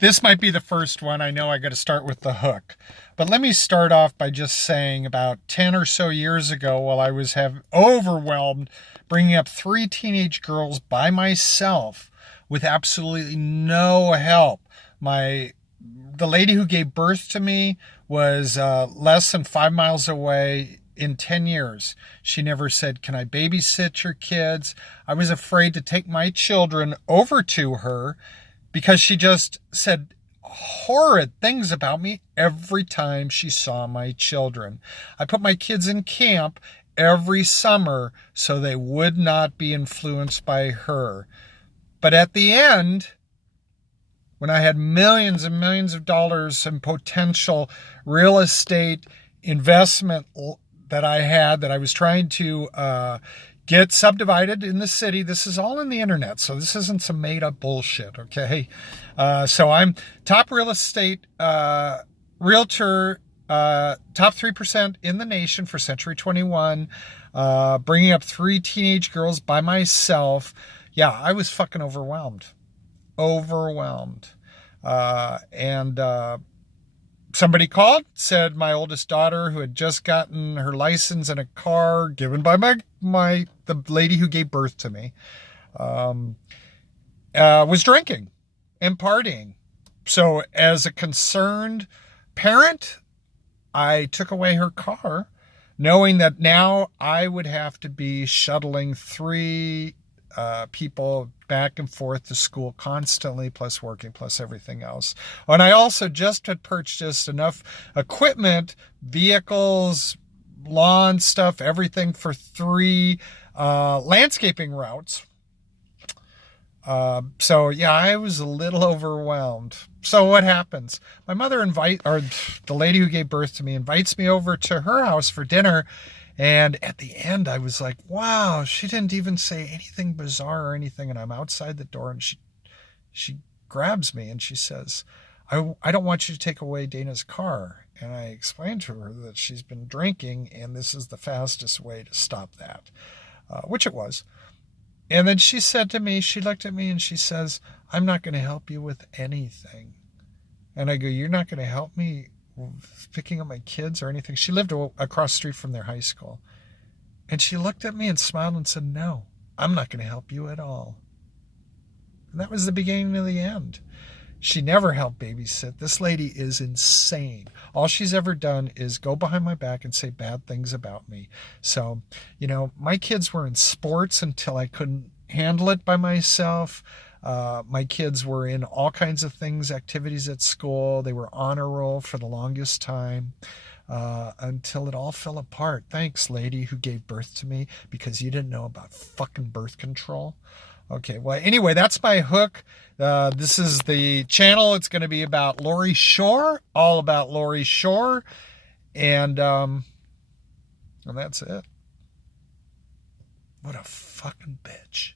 This might be the first one. I know I got to start with the hook. But let me start off by just saying about 10 or so years ago, while I was overwhelmed bringing up three teenage girls by myself with absolutely no help. The lady who gave birth to me was less than 5 miles away in 10 years. She never said, "Can I babysit your kids?" I was afraid to take my children over to her because she just said horrid things about me every time she saw my children. I put my kids in camp every summer so they would not be influenced by her. But at the end, when I had millions and millions of dollars in potential real estate investment that I was trying to get subdivided in the city. This is all in the internet, so this isn't some made up bullshit, okay? So I'm top real estate realtor, top 3% in the nation for Century 21, bringing up three teenage girls by myself. Yeah, I was fucking overwhelmed. Overwhelmed. And somebody called, said my oldest daughter, who had just gotten her license in a car given by the lady who gave birth to me, was drinking and partying. So as a concerned parent, I took away her car, knowing that now I would have to be shuttling three people back and forth to school constantly, plus working, plus everything else. And I also just had purchased enough equipment, vehicles, lawn stuff, everything for three landscaping routes. So yeah, I was a little overwhelmed. So what happens? My mother the lady who gave birth to me invites me over to her house for dinner. And at the end, I was like, wow, she didn't even say anything bizarre or anything. And I'm outside the door and she grabs me and she says, I don't want you to take away Dana's car. And I explained to her that she's been drinking and this is the fastest way to stop that, which it was. And then she looked at me and she says, "I'm not going to help you with anything." And I go, "You're not going to help me picking up my kids or anything?" She lived across the street from their high school. And she looked at me and smiled and said, "No, I'm not going to help you at all." And that was the beginning of the end. She never helped babysit. This lady is insane. All she's ever done is go behind my back and say bad things about me. So, my kids were in sports until I couldn't handle it by myself. My kids were in all kinds of things, activities at school. They were honor roll for the longest time until it all fell apart. Thanks, lady who gave birth to me, because you didn't know about fucking birth control. Okay, well, anyway, that's my hook. This is the channel. It's going to be about Lori Shore, all about Lori Shore. And that's it. What a fucking bitch.